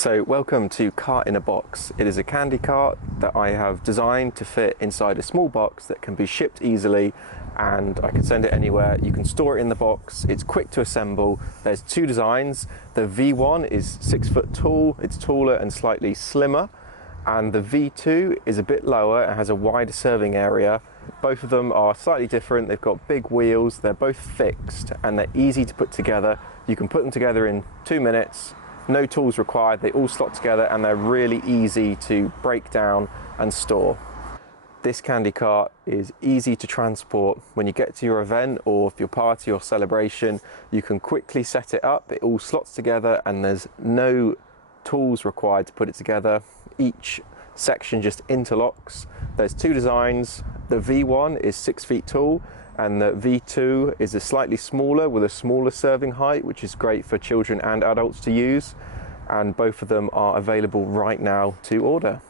So welcome to Cart in a Box. It is a candy cart that I have designed to fit inside a small box that can be shipped easily, and I can send it anywhere. You can store it in the box. It's quick to assemble. There's two designs. The V1 is 6 foot tall. It's taller and slightly slimmer. And the V2 is a bit lower and has a wider serving area. Both of them are slightly different. They've got big wheels. They're both fixed and they're easy to put together. You can put them together in 2 minutes. No tools required, they all slot together and they're really easy to break down and store. This candy cart is easy to transport. When you get to your event or your party or celebration, you can quickly set it up. It all slots together and there's no tools required to put it together. Each section just interlocks. There's two designs. The V1 is 6 feet tall and the V2 is a slightly smaller with a smaller serving height, which is great for children and adults to use. And both of them are available right now to order.